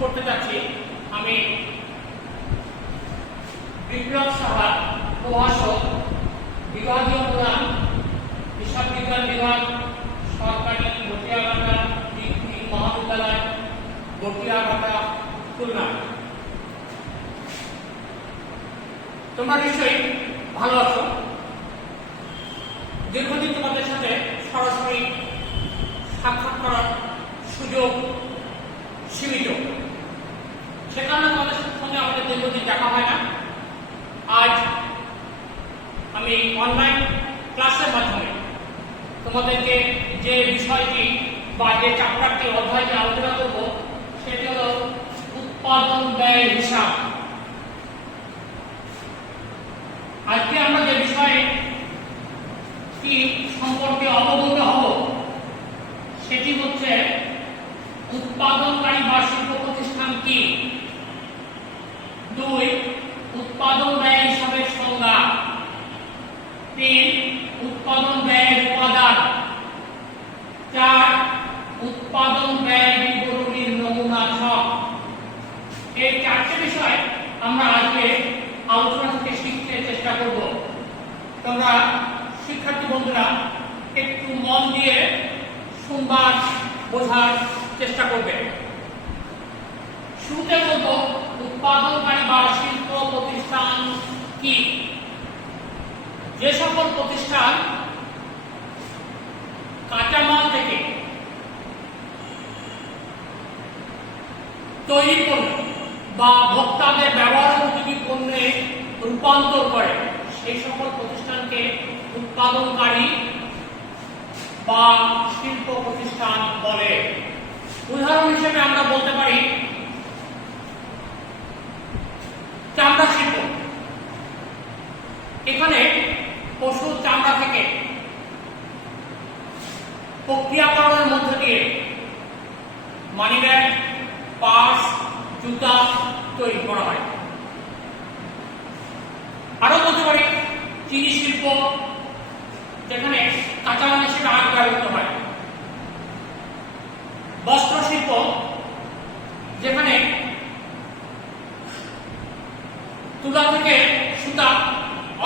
করতে যাচ্ছি। আমি বিপ্লব সাহা, প্রভাষক, বিভাগীয় প্রধান, হিসাব বিজ্ঞান বিভাগ, সরকারি গটিয়াঘাটা ডিগ্রি মহাবিদ্যালয়, গটিয়াঘাটা, খুলনা। তোমরা নিশ্চয়ই ভালো আছো। দীর্ঘদিন তোমাদের সাথে সরাসরি সাক্ষাৎ করার সুযোগ সীমিত, সে কারণে তোমাদের সঙ্গে আমাদের দীর্ঘদিন দেখা হয় না। আজ আমি অনলাইন ক্লাসের মাধ্যমে তোমাদেরকে যে বিষয়টি বা যে চ্যাপ্টারটি অধ্যায়টি আলোচনা করব সেটি হল উৎপাদন ব্যয় হিসাব। আজকে আমরা যে বিষয়টি সম্পর্কে অবগত হব সেটি হচ্ছে উৎপাদনকারী বা শিল্প প্রতিষ্ঠান কি। 2. উৎপাদন ব্যয় হিসাবের সংজ্ঞা। 3. উৎপাদন ব্যয়ের উপাদান। 4. উৎপাদন ব্যয় বিবরণীর নমুনা ছক। এই 4টি বিষয় আমরা আজকে আলোচনা থেকে শিখতে চেষ্টা করব। তোমরা শিক্ষার্থী বন্ধুরা একটু মন দিয়ে শুনবার বোঝার চেষ্টা করবে। শুরুতে বলব উৎপাদনকারী বা শিল্প প্রতিষ্ঠান কি। যে সকল প্রতিষ্ঠান কাঁচামাল থেকে তৈরি পণ্য বা ভোক্তাদের ব্যবহার উপযোগী পণ্যে রূপান্তর করে সেই সকল প্রতিষ্ঠানকে উৎপাদনকারী বা শিল্প প্রতিষ্ঠান বলে। উদাহরণ হিসেবে আমরা বলতে পারি চামড়া শিল্প। এখানে পশুর চামড়া থেকে প্রক্রিয়াকরণের মধ্য দিয়ে মানিব্যাগ, পার্স, জুতা তৈরি করা হয়। আরো বলতে পারি চিনি শিল্প, যেখানে কাঁচামাল হিসেবে আখ ব্যবহৃত হয়। বস্ত্র শিল্প, যেখানে তুলা থেকে সুতা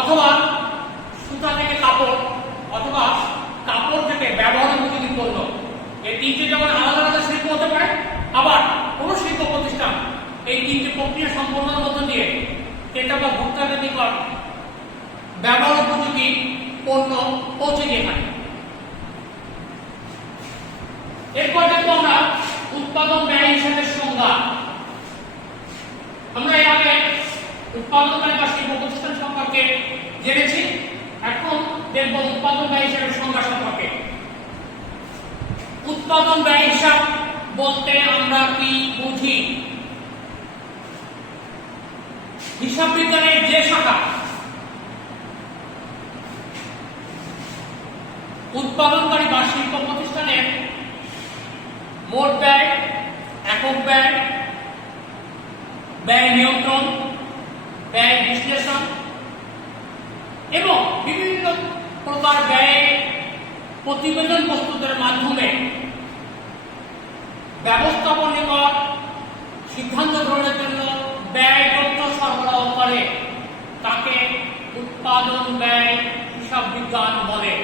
অথবা সুতা থেকে কাপড় অথবা কাপড় থেকে ব্যবহার উপযোগী পণ্য। এই তিনটে যেমন আলাদা আলাদা শিল্প হতে পারে, আবার কোন শিল্প প্রতিষ্ঠান এই তিনটে প্রক্রিয়া সম্পন্নের মধ্য দিয়ে ক্রেতা বা ভোক্তাদের নিকট ব্যবহার উপযোগী পণ্য পৌঁছে দিয়ে থাকে। এরপর দেখবো আমরা উৎপাদন ব্যয় হিসাবের সংজ্ঞা। আমরা এর আগে উৎপাদনকারী বা শিল্প প্রতিষ্ঠান সম্পর্কে জেনেছি, এখন দেখব উৎপাদন ব্যয় হিসাবের সংজ্ঞা সম্পর্কে। উৎপাদন ব্যয় হিসাব বলতে আমরা কি বুঝি? হিসাব বিজ্ঞানের যে শাখা উৎপাদনকারী বা শিল্প প্রতিষ্ঠানের মোট ব্যয়, একক ব্যয়, ব্যয় নিয়ন্ত্রণ, ব্যয় বিশ্লেষণ এবং বিভিন্ন প্রকার ব্যয় প্রতিবেদন প্রস্তুতের মাধ্যমে ব্যবস্থাপন নিকট সিদ্ধান্ত গ্রহণের জন্য ব্যয় তথ্য সরবরাহ করে তাকে উৎপাদন ব্যয় হিসাব বিজ্ঞান বলে।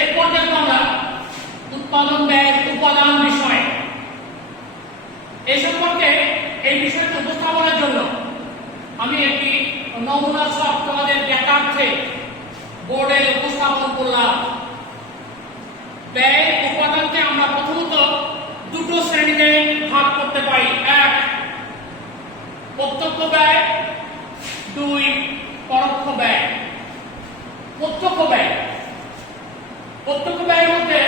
এরপর দেখব আমরা উৎপাদন ব্যয়ের উপাদান বিষয়। এই সম্পর্কে এই বিষয়টি উপস্থাপনের জন্য আমি একটি নমুনা ছক তোমাদের দেখার্থে বোর্ডে উপস্থাপন করলাম। ব্যয় উপাদানকে আমরা প্রথমত দুটো শ্রেণীতে ভাগ করতে পারি। 1. প্রত্যক্ষ ব্যয়, 2. পরোক্ষ ব্যয়। প্রত্যক্ষ ব্যয়, প্রত্যক্ষ ব্যয়ের মধ্যে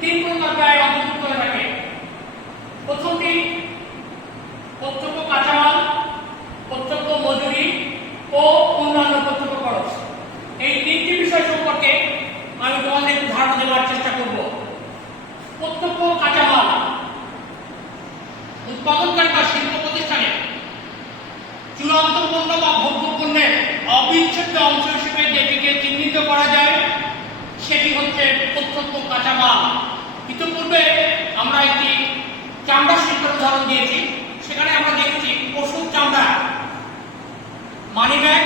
তিন প্রকার ব্যয় অন্তর্ভুক্ত হয়ে থাকে। প্রথমটি প্রত্যক্ষ কাঁচামাল, প্রত্যক্ষ মজুরি ও অন্যান্য প্রত্যক্ষ খরচ। এই তিনটি বিষয় সম্পর্কে আমি তোমাদের একটু ধারণা দেওয়ার চেষ্টা করব। প্রত্যক্ষ কাঁচামাল উৎপাদনকারী বা শিল্প প্রতিষ্ঠানে চূড়ান্ত পণ্য বা ভোগ্য পণ্যের অবিচ্ছেদ্য অংশ হিসেবে যেটিকে চিহ্নিত করা যায় সেটি হচ্ছে প্রত্যক্ষ কাঁচামাল। ইতিপূর্বে আমরা একটি চামড়া শিল্পের উদাহরণ দিয়েছি। সেখানে আমরা দেখেছি পশুর চামড়া মানি ব্যাগ,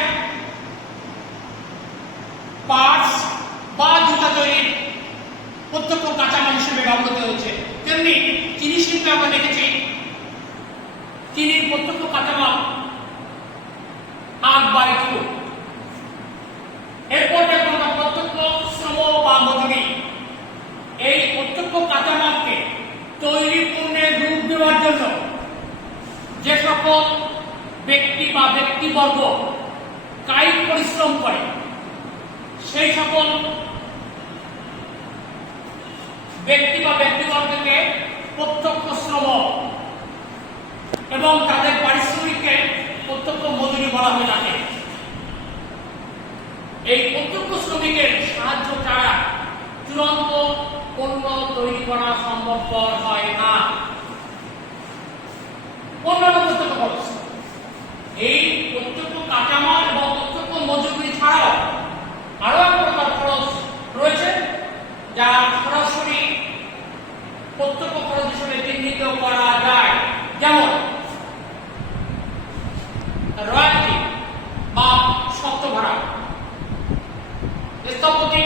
পার্টস বা জুতা তৈরির প্রত্যক্ষ কাঁচামাল হিসেবে ব্যবহৃত হয়েছে। তেমনি চিনি শিল্পে আমরা দেখেছি চিনির প্রত্যক্ষ কাঁচামাল আখ বা ইটু। এরপর দেখো আমরা প্রত্যক্ষ শ্রম বা মজুরি। এই প্রত্যক্ষ কাঁচামালকে তৈরি পণ্যের রূপ দেওয়ার জন্য যে সকল ব্যক্তি বা ব্যক্তিবর্গ কায়িক পরিশ্রম করে, সেই সকল ব্যক্তি বা ব্যক্তিবর্গকে প্রত্যক্ষ শ্রম এবং তাদের পারিশ্রমিককে প্রত্যক্ষ মজুরি বলা হয়ে থাকে। এই প্রত্যক্ষ শ্রমিকের সাহায্য ছাড়া চূড়ান্ত পণ্য তৈরি করা সম্ভবপর হয় না। অন্যান্য প্রত্যক্ষ খরচ, এই প্রত্যক্ষ কাঁচামাল এবং প্রত্যক্ষ মজুরি ছাড়াও আরো এক প্রকার খরচ রয়েছে যা সরাসরি প্রত্যক্ষ খরচ হিসেবে চিহ্নিত করা যায়, যেমন রয়্যালটি বা শর্ত ভাড়া, স্থপতি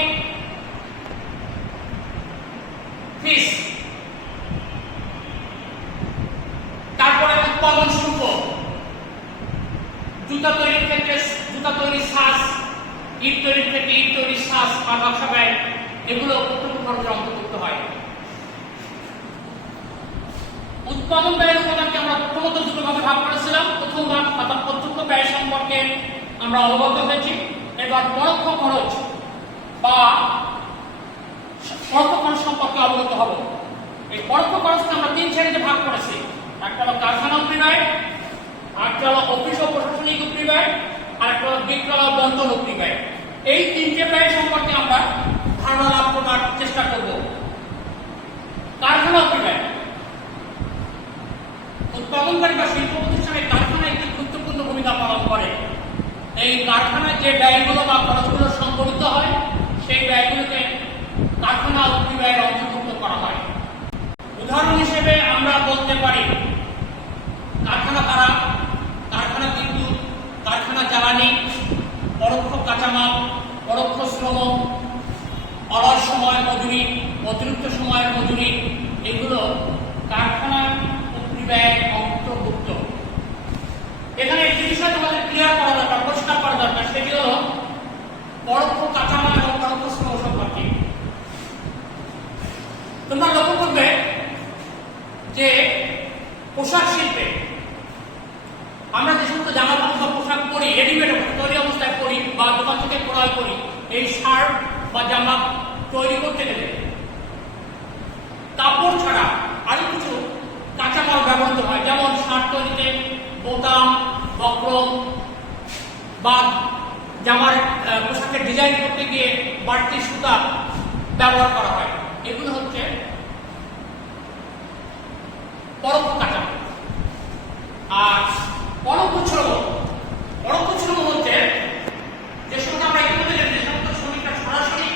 ফিস, তারপরে উৎপাদন শুল্ক, জুতা তৈরির ক্ষেত্রে জুতা তৈরির শ্বাস, ইট তৈরির ক্ষেত্রে ইট তৈরির শ্বাস বা নকশা ব্যয়, এগুলো প্রত্যক্ষ খরচের অন্তর্ভুক্ত হয়। উৎপাদন ব্যয়ের উপাদানকে আমরা প্রথমত দুটো ভাগে ভাগ করেছিলাম। প্রথম ভাগ অর্থাৎ প্রত্যক্ষ ব্যয় সম্পর্কে আমরা অবগত হয়েছি। এবার পরোক্ষ খরচ বা পরোক্ষ খরচ সম্পর্কে অবগত হব। এই পরোক্ষ খরচকে আমরা তিন শ্রেণীতে ভাগ করেছি। একটা হলো কারখানা উপরিব্যয়, আরেকটা হলো অফিস ও প্রশাসনিক উপরিব্যয়, আর একটা হলো বিক্রয় ও বন্টন উপরিব্যয়। এই তিনটে ব্যয় সম্পর্কে আমরা ধারণা লাভ করার চেষ্টা করব। কারখানা উপরিব্যয়, উৎপাদনকারী বা শিল্প প্রতিষ্ঠানের কারখানা একটি গুরুত্বপূর্ণ ভূমিকা পালন করে। এই কারখানায় যে ব্যয়গুলো বা খরচগুলো সংঘটিত হয়, সেই ব্যয়গুলোকে কারখানা উপরিব্যয়ের অন্তর্ভুক্ত করা হয়। উদাহরণ হিসেবে আমরা বলতে পারি কারখানা ভাড়া, কারখানা বিদ্যুৎ, কারখানা জ্বালানি, পরোক্ষ কাঁচামাল, পরোক্ষ শ্রম, অলস সময়ের মজুরি, অতিরিক্ত সময়ের মজুরি, এগুলো কারখানা উপরিব্যয়ের অন্তর্ভুক্ত। এখানে একটি বিষয় তোমাদের ক্লিয়ার করা দরকার, পরিষ্কার করা দরকার, সেটি হল পরোক্ষ কাঁচামাল এবং পরোক্ষ শ্রম সম্পর্কে। তোমরা লক্ষ্য করবে যে পোশাক শিল্পে আমরা যে সমস্ত জামা কাপড় বা পোশাক পরি, রেডিমেড তৈরি অবস্থায় পরি বা দোকান থেকে ক্রয় করি, এই শার্ট বা জামা তৈরি করতে গেলে কাপড় ছাড়া আরো কিছু কাঁচামাল ব্যবহৃত হয়। যেমন শার্ট তৈরিতে বোতাম, বক্রম বা জামার পোশাকের ডিজাইন করতে গিয়ে বাড়তি সুতা ব্যবহার করা হয়। এগুলো হচ্ছে পরোক্ষ কাঁচামাল। আর পরোক্ষ শ্রম, পরোক্ষ শ্রম হচ্ছে যে সমস্ত আমরা ইতিমধ্যে যে সমস্ত শ্রমিকরা সরাসরি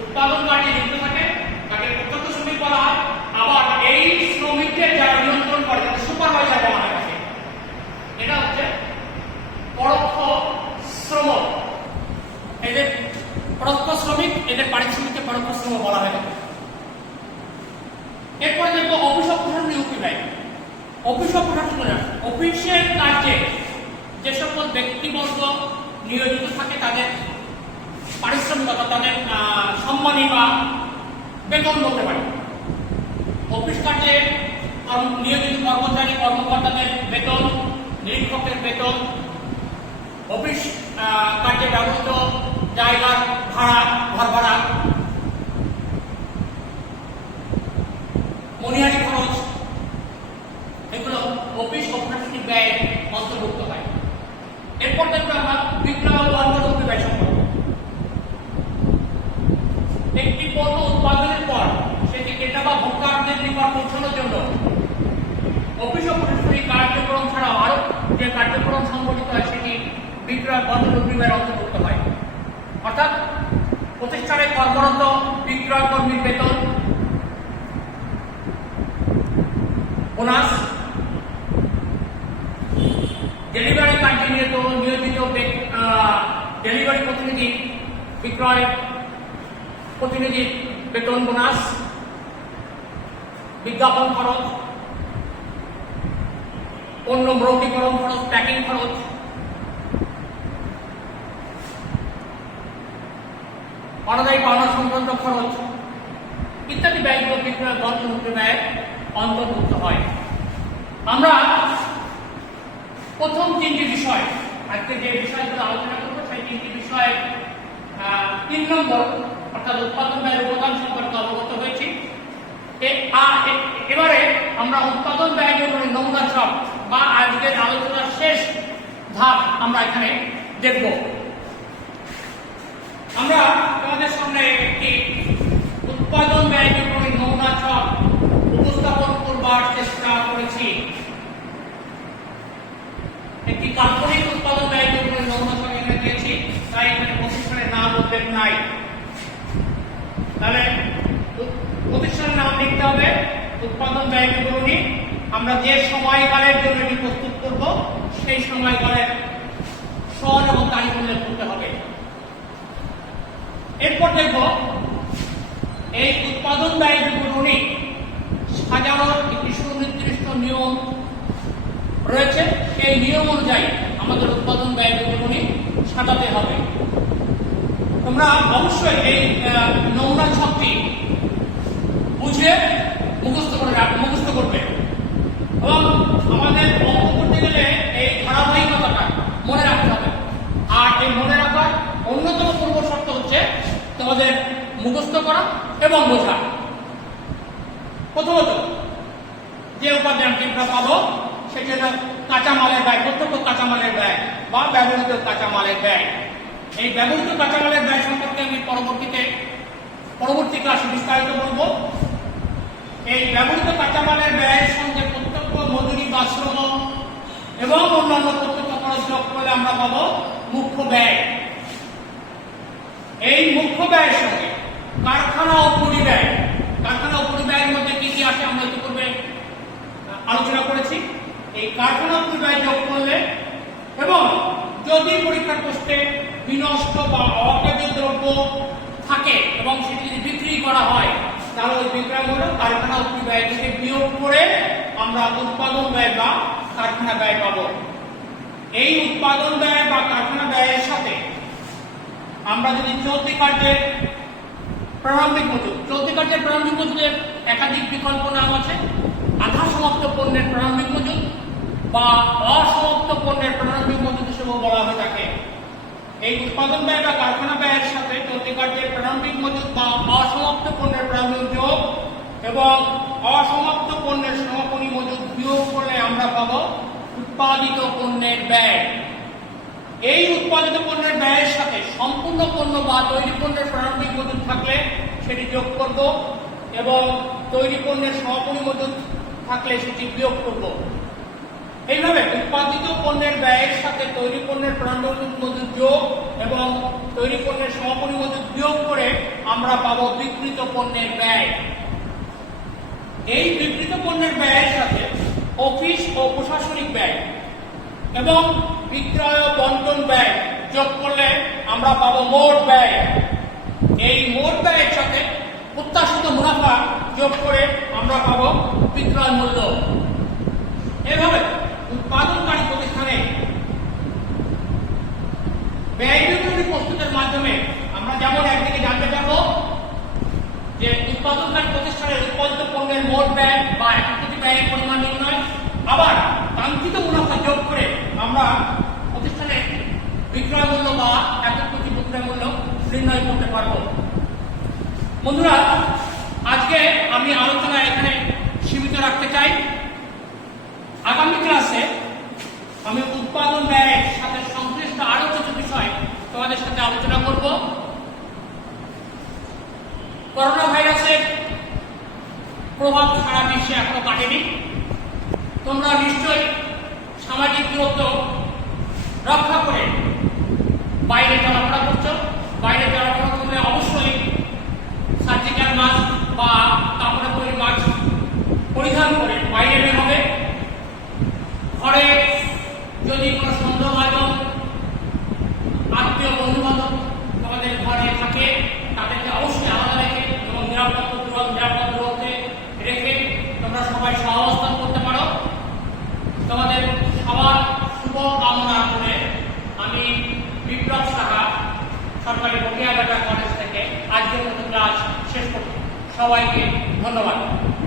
উৎপাদন কার্যে যুক্ত থাকে তাকে প্রত্যক্ষ শ্রমিক বলা হয়। আবার এই শ্রমিকদের যারা নিয়ন্ত্রণ করে তাদের সুপারভাইজার বলা হয়। এটা হচ্ছে পরোক্ষ শ্রম। এদের পরোক্ষ শ্রমিক, এদের পারিশ্রমিককে পরোক্ষ শ্রম বলা হয়। এরপরে দেখবো অফিস ও প্রশাসনিক উপরিব্যয়। অফিস ও প্রশাসনিক, অফিসের কাজে যে সকল ব্যক্তিবর্গ নিয়োজিত থাকে তাদের পারিশ্রমিকতা, তাদের সম্মানী বা বেতন বলতে পারি। অফিস কাজে নিয়োজিত কর্মচারী কর্মকর্তাদের বেতন, নিরীক্ষকের বেতন, অফিস কাজে ব্যবহৃত জায়গার ভাড়া, ঘর ভাড়া, মনিহারি খরচ, এগুলো অফিস ও প্রশাসনিক ব্যয় অন্তর্ভুক্ত হয়। এরপর দেখবো আমরা বিক্রয় ও বন্টন উপরিব্যয় সম্পর্কে। একটি পণ্য উৎপাদনের পর সেটি ক্রেতা বা ভোক্তাদের নিকট পৌঁছানোর জন্য অফিস ও প্রশাসনিক কার্যক্রম ছাড়াও আরো যে কার্যক্রম সংগঠিত হয় সেটি বিক্রয় বন্টন উপরিব্যয়ের অন্তর্ভুক্ত হয়। অর্থাৎ প্রতিষ্ঠানে কর্মরত বিক্রয় কর্মীর বেতন, বোনাস, ডেলিভারি কার্যে নিয়োজিত ডেলিভারি প্রতিনিধি, বিক্রয় প্রতিনিধি বেতন বোনাস, বিজ্ঞাপন খরচ, পণ্য মৌখিকরণ খরচ, প্যাকিং খরচ, অনাদায়ী পাওনা সংক্রান্ত খরচ ইত্যাদি ব্যয়গুলো বিক্রয় বন্ধ ব্যয় অন্তর্ভুক্ত হয়। আমরা প্রথম তিনটি বিষয়, আজকে যে বিষয়গুলো আলোচনা করবো সেই তিনটি বিষয় 3 নম্বর অর্থাৎ উৎপাদন ব্যয়ের উপাদান সম্পর্কে অবগত হয়েছি। এবারে আমরা উৎপাদন ব্যয়ের নমুনা ছক বা আজকের আলোচনার শেষ ধাপ আমরা এখানে দেখব। আমরা তোমাদের সামনে একটি উৎপাদন ব্যয়ের নমুনা ছক উপস্থাপন করবার চেষ্টা করেছি। একটি কাল্পনিক উৎপাদন ব্যয়ের নমুনা ছক এখানে দিয়েছি, তাই এখানে প্রতিষ্ঠানের নাম উল্লেখ নাই। তাহলে প্রতিষ্ঠানের নাম লিখতে হবে উৎপাদন ব্যয় বিবরণী। আমরা যে সময়কালের জন্য এটি প্রস্তুত করব সেই সময়কালের সন এবং তারিখ উল্লেখ করতে হবে। এরপর দেখব এই উৎপাদন ব্যয় বিবরণী সাজানোর একটি সুনির্দিষ্ট নিয়ম রয়েছে, সেই নিয়ম অনুযায়ী আমাদের উৎপাদন ব্যয় বিবরণী সাজাতে হবে। তোমরা অবশ্যই এই নমুনা ছকটি বুঝে মুখস্থ করবে এবং আমাদের অঙ্ক করতে গেলে এই ধারাবাহিকতাটা মনে রাখতে হবে। আর এই মনে রাখার অন্যতম পূর্ব শর্ত হচ্ছে তোমাদের মুখস্থ করা এবং বোঝা। প্রথমত যে উপাদানটি আমরা পাবো সেটি হল কাঁচামালের ব্যয়, প্রত্যক্ষ কাঁচামালের ব্যয় বা ব্যবহৃত কাঁচামালের ব্যয়। এই ব্যবহৃত কাঁচামালের ব্যয় সম্পর্কে আমি পরবর্তী ক্লাসে বিস্তারিত বলবো। এই ব্যবহৃত কাঁচামালের ব্যয়ের সঙ্গে প্রত্যক্ষ মজুরি বা শ্রম এবং অন্যান্য প্রত্যক্ষ খরচ যোগ করলে আমরা পাবো মুখ্য ব্যয়। এই মুখ্য ব্যয়ের সঙ্গে কারখানা ও পরিব্যয়, কারখানা ও পরিব্যয়ের মধ্যে কি কি আসে আমরা ইতিপূর্বে আলোচনা করেছি। এই কারখানা ও পরিব্যয় যোগ করলে এবং যদি পরীক্ষার প্রশ্নে বিনষ্ট বা অকেজ দ্রব্য থাকে এবং সেটি যদি বিক্রি করা হয় তাহলে ওই বিক্রয়মূল্য কারখানা ও পরিব্যয় থেকে বিয়োগ করে আমরা উৎপাদন ব্যয় বা কারখানা ব্যয় পাবো। এই উৎপাদন ব্যয় বা কারখানা ব্যয়ের সাথে আমরা যদি চলতি কার্যের প্রারম্ভিক মজুদের একাধিক বিকল্প নাম আছে। আধা সমাপ্ত পণ্যের প্রারম্ভিক মজুদ বা অসমাপ্ত পণ্যের প্রারম্ভিক মজুদ হিসেবেও বলা হয়ে থাকে। এই উৎপাদন ব্যয় বা কারখানা ব্যয়ের সাথে চলতি কার্যের প্রারম্ভিক মজুদ বা অসমাপ্ত পণ্যের প্রারম্ভিক যোগ এবং অসমাপ্ত পণ্যের সমাপনী মজুদ বিয়োগ করলে আমরা পাবো উৎপাদিত পণ্যের ব্যয়। এই উৎপাদিত পণ্যের ব্যয়ের সাথে সম্পূর্ণ পণ্য বা তৈরি পণ্যের প্রারম্ভিক মজুদ থাকলে সেটি যোগ করব এবং তৈরি পণ্যের সমাপনী মজুদ থাকলে সেটি বিয়োগ করব। এইভাবে উৎপাদিত পণ্যের ব্যয়ের সাথে তৈরি পণ্যের প্রারম্ভিক মজুদ যোগ এবং তৈরি পণ্যের সমাপনী মজুদ বিয়োগ করে আমরা পাবো বিক্রিত পণ্যের ব্যয়। এই বিক্রিত পণ্যের ব্যয়ের সাথে অফিস ও প্রশাসনিক ব্যয় এবং বিক্রয় ও বন্টন ব্যয় যোগ করলে আমরা পাবো মোট ব্যয়। এই মোট ব্যয়ের সাথে প্রত্যাশিত মুনাফা যোগ করে আমরা পাবো বিক্রয় মূল্য। এভাবে উৎপাদনকারী প্রতিষ্ঠানে ব্যয় বিবরণী প্রস্তুতের মাধ্যমে আমরা যেমন একদিকে জানতে পারবো যে উৎপাদনকারী প্রতিষ্ঠানের উৎপাদিত পণ্যের মোট ব্যয় বা একত্রিত ব্যয়ের পরিমাণ নির্ণয়, আবার কাঙ্ক্ষিত মুনাফা যোগ করে আমরা প্রতিষ্ঠানের বিক্রয় মূল্য বা একত্রিত বিক্রয় মূল্য নির্ণয় করতে পারবো। বন্ধুরা, আজকে আমি আলোচনা এখানে সীমিত রাখতে চাই। আগামী ক্লাসে আমি উৎপাদন ব্যয়ের সাথে সংশ্লিষ্ট আরো কিছু বিষয় তোমাদের সাথে আলোচনা করব। করোনা ভাইরাসের প্রভাব সারা বিশ্বে এখনো কাটেনি। তোমরা নিশ্চয়ই সামাজিক দূরত্ব রক্ষা করে বাইরে চলাফেরা করছো। বাইরে চলাফেরা করলে অবশ্যই সার্জিক্যাল মাস্ক বা কাপড়ের তৈরি মাস্ক পরিধান করে বাইরে বের হবে। যদি কোনো সন্দেহভাজন আত্মীয় বন্ধু বান্ধব তোমাদের ঘরে থাকে তাদেরকে অবশ্যই আলাদা রেখে এবং নিরাপদ দূরত্বে রেখে তোমরা সবাই সহাবস্থান করতে পারো। তোমাদের সবার শুভ কামনা করে আমি বিপ্লব সাহা সরকারি বকিয়াঘাটা কলেজ থেকে আজকের মতো ক্লাস শেষ করছি। সবাইকে ধন্যবাদ।